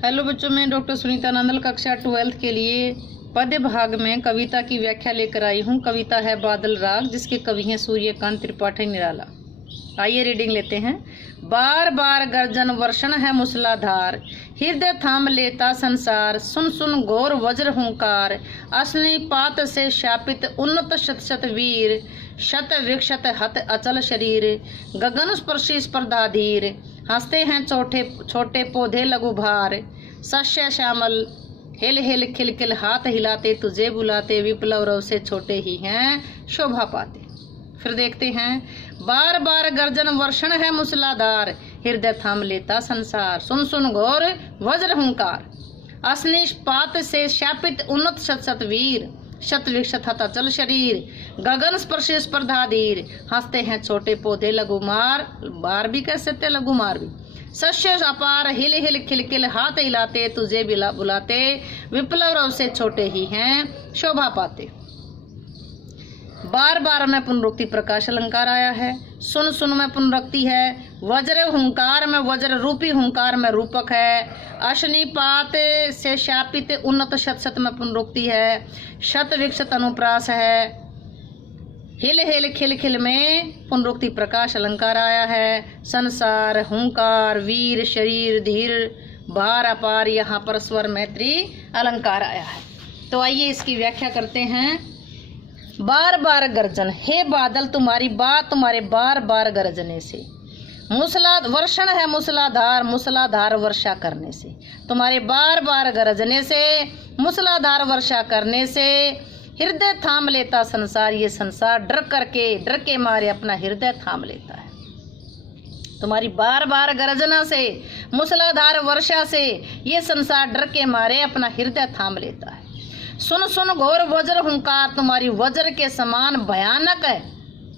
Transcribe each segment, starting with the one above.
Hello बच्चों, मैं doctor Sunita Nandal कक्षा 12th के लिए पद्य भाग में कविता की व्याख्या लेकर आई हूँ। कविता है बादल राग, जिसके कवि हैं सूर्यकांत त्रिपाठी निराला। आइए रीडिंग लेते हैं। बार बार गर्जन वर्षण है मूसलाधार, हृदय थाम लेता संसार। सुन सुन घोर वज्र हुंकार, असनी पात से शापित उन्नत शत शत वीर। शत विक्षत हत अचल शरीर, गगन स्पर्शी स्पर्धाधीर। हंसते हैं छोटे छोटे पौधे लघु भार, शस्य श्यामल हिल हिल खिलखिल हाथ हिलाते तुझे बुलाते। विप्लव रव से छोटे ही हैं शोभा पाते। फिर देखते हैं। बार बार गर्जन वर्षण है मूसलाधार, हृदय थाम लेता संसार। सुन सुन घोर वज्र हुंकार, असनिष्पात से शापित उन्नत शत शत वीर। शत विक्षत हत अचल शरीर, गगन स्पर्शी स्पर्धाधीर। हंसते हैं छोटे पौधे लघुमार, बार भी कह सकते लघुमार भी। शस्य अपार हिल हिल खिलखिल हाथ हिलाते तुझे बुलाते। विप्लव रव से छोटे ही हैं शोभा पाते। बार बार में पुनरुक्ति प्रकाश अलंकार आया है। सुन सुन में पुनरुक्ति है। वज्र हुंकार में वज्र रूपी हुंकार में रूपक है। अशनिपात से शापित उन्नत शत शत में पुनरुक्ति है। शत विक्षत अनुप्रास है। हिल हिल खिल खिल में पुनरुक्ति प्रकाश अलंकार आया है। संसार, हुंकार, वीर, शरीर, धीर, भार, अपार, यहाँ पर स्वर मैत्री अलंकार आया है। तो आइए इसकी व्याख्या करते हैं। बार बार गर्जन, हे बादल तुम्हारी बात तुम्हारे बार बार गरजने से। वर्षण है मूसलाधार, मूसलाधार वर्षा करने से। तुम्हारे बार बार गरजने से, मूसलाधार वर्षा करने से हृदय थाम लेता संसार। ये संसार डर के मारे अपना हृदय थाम लेता है। तुम्हारी बार बार गरजना से, मूसलाधार वर्षा से ये संसार डर के मारे अपना हृदय थाम लेता है। सुन सुन घोर वज्र हुंकार, तुम्हारी वज्र के समान भयानक है।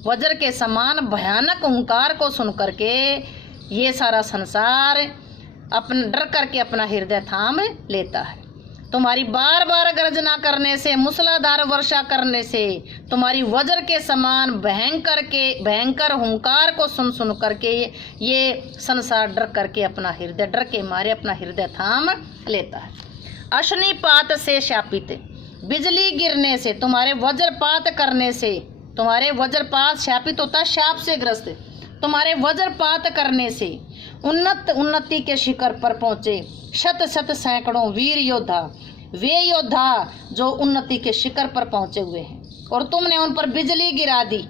वज्र के समान भयानक हुंकार को सुन करके ये सारा संसार अपना डर करके अपना हृदय थाम लेता है। तुम्हारी बार बार गर्जना करने से, मूसलाधार वर्षा करने से, तुम्हारी वज्र के समान भयंकर हुंकार को सुन सुन करके ये संसार डर करके अपना हृदय डर के मारे अपना हृदय थाम लेता है। अशनिपात से शापित, बिजली गिरने से, तुम्हारे वज्रपात करने से। तुम्हारे वज्रपात शापित होता है शाप से ग्रस्त। तुम्हारे वज्रपात करने से उन्नति के शिखर पर पहुंचे शत शत सैकड़ों वीर योद्धा। वे योद्धा जो उन्नति के शिखर पर पहुंचे हुए हैं, और तुमने उन पर बिजली गिरा दी।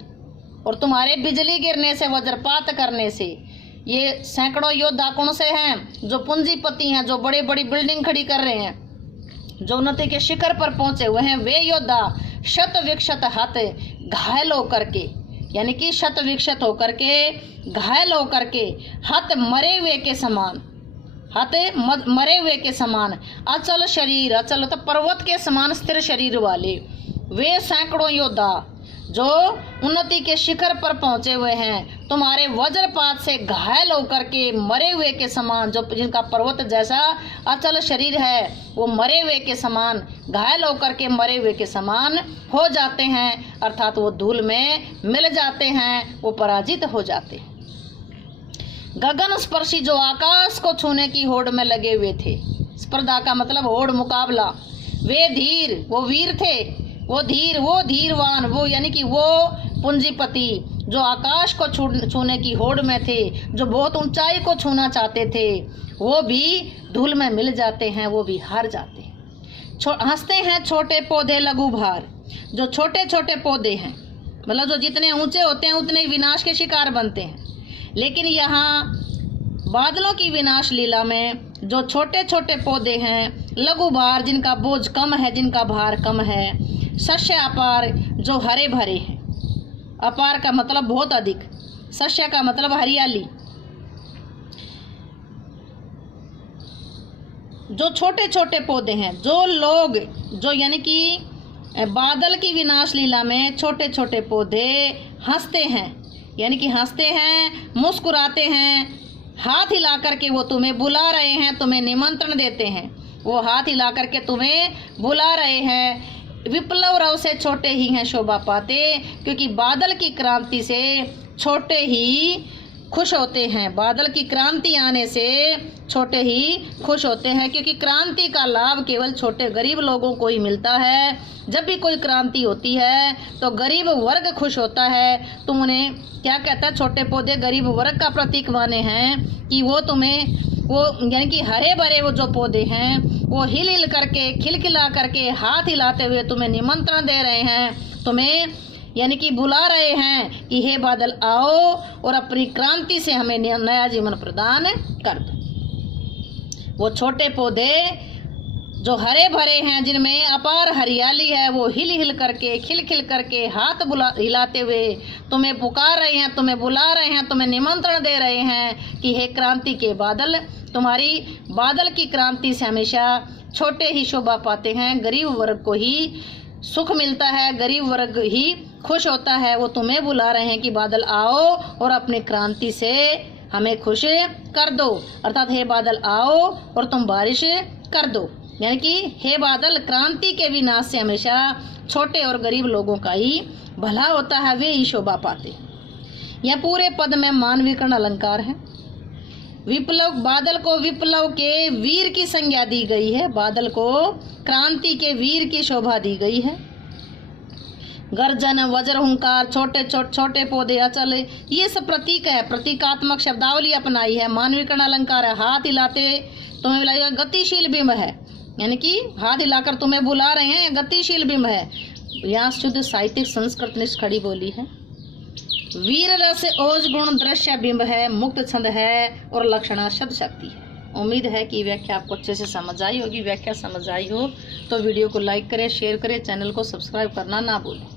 और तुम्हारे बिजली गिरने से, वज्रपात करने से ये सैकड़ों योद्धा कौन से हैं? जो पूंजीपति हैं, जो बड़ी बड़ी बिल्डिंग खड़ी कर रहे हैं, जो उन्नति के शिखर पर पहुंचे हुए हैं। वे योद्धा शत विक्षत हाथ घायल होकर के, यानी कि शत विक्षत होकर के, घायल होकर के, हत मरे हुए के समान, हत मरे हुए के समान, अचल शरीर, अचल तो पर्वत के समान स्थिर शरीर वाले वे सैकड़ों योद्धा जो उन्नति के शिखर पर पहुंचे हुए हैं, तुम्हारे वज्रपात से घायल होकर के मरे हुए के समान, जो जिनका पर्वत जैसा अचल शरीर है, वो मरे हुए के समान, घायल होकर के मरे हुए के समान हो जाते हैं। अर्थात वो धूल में मिल जाते हैं, वो पराजित हो जाते हैं। गगन स्पर्शी, जो आकाश को छूने की होड़ में लगे हुए थे। स्पर्धा का मतलब होड़, मुकाबला। वे धीर, वो वीर थे। वो धीर, वो धीरवान, वो यानी कि वो पूंजीपति जो आकाश को छूने की होड़ में थे, जो बहुत ऊंचाई को छूना चाहते थे, वो भी धूल में मिल जाते हैं, वो भी हार जाते हैं। हंसते हैं छोटे पौधे लघु भार, जो छोटे छोटे पौधे हैं, मतलब जो जितने ऊंचे होते हैं उतने विनाश के शिकार बनते हैं। लेकिन यहाँ बादलों की विनाश लीला में जो छोटे छोटे पौधे हैं लघु भार, जिनका बोझ कम है, जिनका भार कम है। शस्य अपार, जो हरे भरे हैं। अपार का मतलब बहुत अधिक, शस्य का मतलब हरियाली। जो छोटे छोटे पौधे हैं, जो लोग, जो यानी कि बादल की विनाश लीला में छोटे छोटे पौधे हंसते हैं, यानी कि हंसते हैं, मुस्कुराते हैं, हाथ हिला करके वो तुम्हें बुला रहे हैं, तुम्हें निमंत्रण देते हैं। वो हाथ हिला करके तुम्हें बुला रहे हैं। विप्लव रव से छोटे ही हैं शोभा पाते, क्योंकि बादल की क्रांति से छोटे ही खुश होते हैं। बादल की क्रांति आने से छोटे ही खुश होते हैं, क्योंकि क्रांति का लाभ केवल छोटे गरीब लोगों को ही मिलता है। जब भी कोई क्रांति होती है तो गरीब वर्ग खुश होता है। तुम उन्हें क्या कहता है, छोटे पौधे गरीब वर्ग का प्रतीक माने हैं कि वो तुम्हें वो यानी कि हरे भरे वो जो पौधे हैं वो हिल हिल करके खिलखिला करके हाथ हिलाते हुए तुम्हें निमंत्रण दे रहे हैं, तुम्हें यानी कि बुला रहे हैं कि हे बादल आओ और अपनी क्रांति से हमें नया जीवन प्रदान कर दो। वो छोटे पौधे जो हरे भरे हैं, जिनमें अपार हरियाली है, वो हिल हिल करके खिल खिल करके हाथ हिलाते हुए तुम्हें पुकार रहे हैं, तुम्हें बुला रहे हैं, तुम्हें निमंत्रण दे रहे हैं कि हे क्रांति के बादल, तुम्हारी बादल की क्रांति से हमेशा छोटे ही शोभा पाते हैं, गरीब वर्ग को ही सुख मिलता है, गरीब वर्ग ही खुश होता है। वो तुम्हें बुला रहे हैं कि बादल आओ और अपनी क्रांति से हमें खुश कर दो, अर्थात हे बादल आओ और तुम बारिश कर दो, यानी कि हे बादल, क्रांति के विनाश से हमेशा छोटे और गरीब लोगों का ही भला होता है, वे ही शोभा पाते। यह पूरे पद में मानवीकरण अलंकार है। विप्लव, बादल को विप्लव के वीर की संज्ञा दी गई है, बादल को क्रांति के वीर की शोभा दी गई है। गर्जन, वज्र, हुंकार, छोटे पौधे, अचल, ये सब प्रतीक है, प्रतीकात्मक शब्दावली अपनाई है। मानवीकरण अलंकार है, हाथ हिलाते तुम्हें बुलाया, गतिशील बिंब है, यानी कि हाथ हिलाकर तुम्हें बुला रहे हैं, गतिशील बिंब है। यहाँ शुद्ध साहित्यिक संस्कृत निष्ठ खड़ी बोली है। वीर रस ओज गुण दृश्य बिंब है, मुक्त छंद है और लक्षणा शब्द शक्ति है। उम्मीद है कि व्याख्या आपको अच्छे से समझ आई होगी। व्याख्या समझ आई हो तो वीडियो को लाइक करें, शेयर करें, चैनल को सब्सक्राइब करना ना भूलें।